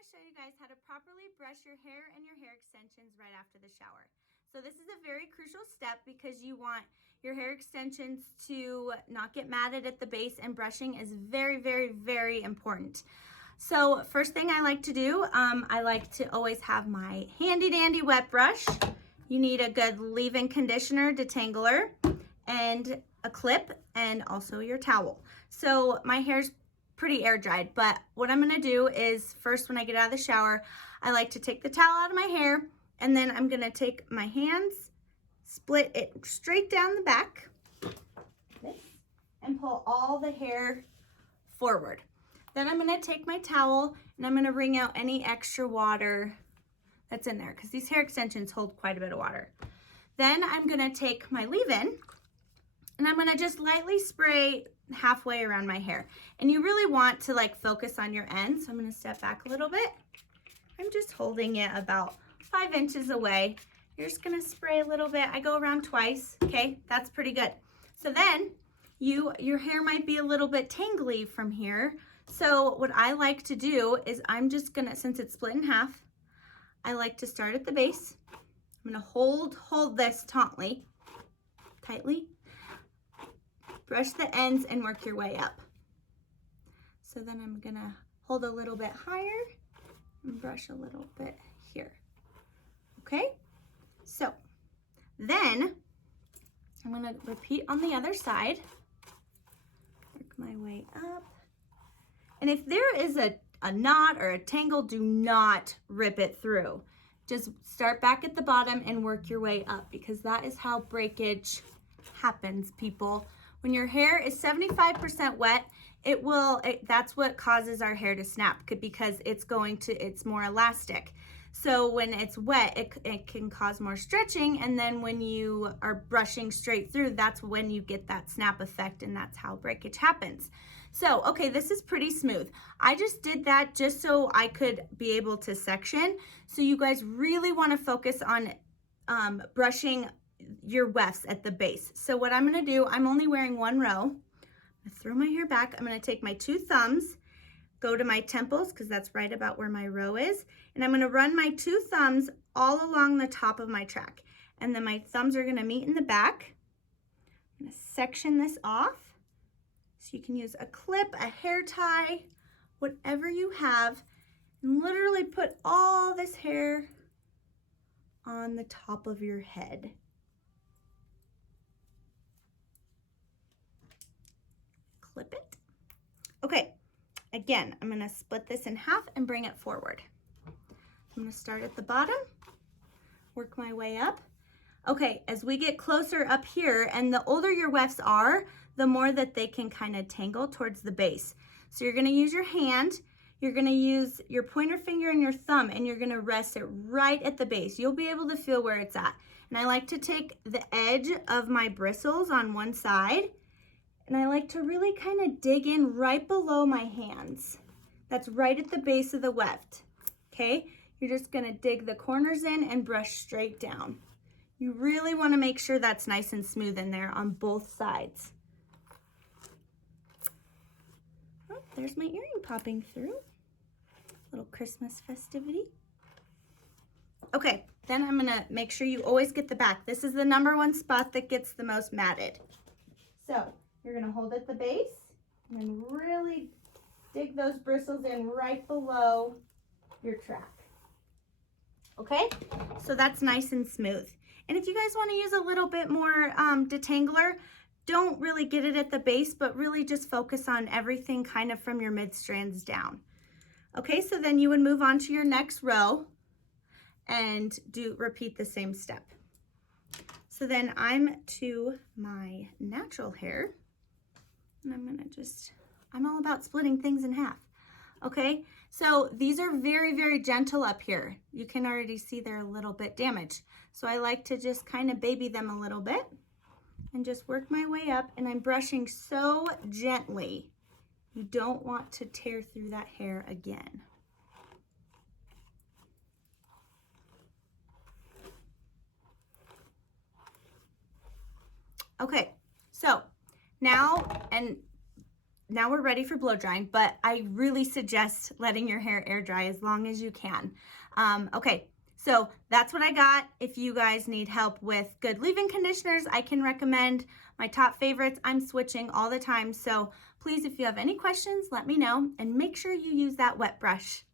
to show you guys how to properly brush your hair and your hair extensions right after the shower. So this is a very crucial step because you want your hair extensions to not get matted at the base, and brushing is very, very, very important. So first thing I like to do, I like to always have my handy dandy wet brush. You need a good leave-in conditioner, detangler, and a clip, and also your towel. So my hair's pretty air dried, but what I'm gonna do is first, when I get out of the shower, I like to take the towel out of my hair, and then I'm gonna take my hands, split it straight down the back, and pull all the hair forward. Then I'm gonna take my towel and I'm gonna wring out any extra water that's in there, because these hair extensions hold quite a bit of water. Then I'm gonna take my leave-in and I'm gonna just lightly spray halfway around my hair. And you really want to like focus on your end. So I'm gonna step back a little bit. I'm just holding it about 5 inches away. You're just gonna spray a little bit. I go around twice, okay? That's pretty good. So then your hair might be a little bit tangly from here. So what I like to do is I'm just gonna, since it's split in half, I like to start at the base. I'm gonna hold this tightly, brush the ends and work your way up. So then I'm gonna hold a little bit higher and brush a little bit here. Okay, so then I'm gonna repeat on the other side, work my way up. And if there is a knot or a tangle, do not rip it through. Just start back at the bottom and work your way up, because that is how breakage happens, people. When your hair is 75% wet, that's what causes our hair to snap, because it's more elastic. So when it's wet, it can cause more stretching, and then when you are brushing straight through, that's when you get that snap effect, and that's how breakage happens. So, okay, this is pretty smooth. I just did that just so I could be able to section. So you guys really want to focus on brushing your wefts at the base. So what I'm gonna do, I'm only wearing one row. I'm gonna throw my hair back. I'm gonna take my 2 thumbs, go to my temples, because that's right about where my row is, and I'm gonna run my 2 thumbs all along the top of my track. And then my thumbs are gonna meet in the back. I'm gonna section this off. So you can use a clip, a hair tie, whatever you have, and literally put all this hair on the top of your head. Clip it. Okay, again, I'm gonna split this in half and bring it forward. I'm gonna start at the bottom, work my way up. Okay, as we get closer up here, and the older your wefts are, the more that they can kind of tangle towards the base. So you're gonna use your hand, you're gonna use your pointer finger and your thumb, and you're gonna rest it right at the base. You'll be able to feel where it's at. And I like to take the edge of my bristles on one side, and I like to really kind of dig in right below my hands. That's right at the base of the weft, okay? You're just gonna dig the corners in and brush straight down. You really wanna make sure that's nice and smooth in there on both sides. Oh, there's my earring popping through. Little Christmas festivity. Okay, then I'm gonna make sure you always get the back. This is the #1 spot that gets the most matted. So you're gonna hold at the base and then really dig those bristles in right below your track. Okay, so that's nice and smooth. And if you guys wanna use a little bit more detangler, don't really get it at the base, but really just focus on everything kind of from your mid strands down. Okay, so then you would move on to your next row and repeat the same step. So then I'm to my natural hair, and I'm all about splitting things in half. Okay, so these are very, very gentle up here. You can already see they're a little bit damaged. So I like to just kind of baby them a little bit and just work my way up, and I'm brushing so gently. You don't want to tear through that hair again. Okay, so now, and now we're ready for blow drying, but I really suggest letting your hair air dry as long as you can. Okay, so that's what I got. If you guys need help with good leave-in conditioners, I can recommend my top favorites. I'm switching all the time, so please, if you have any questions, let me know, and make sure you use that wet brush.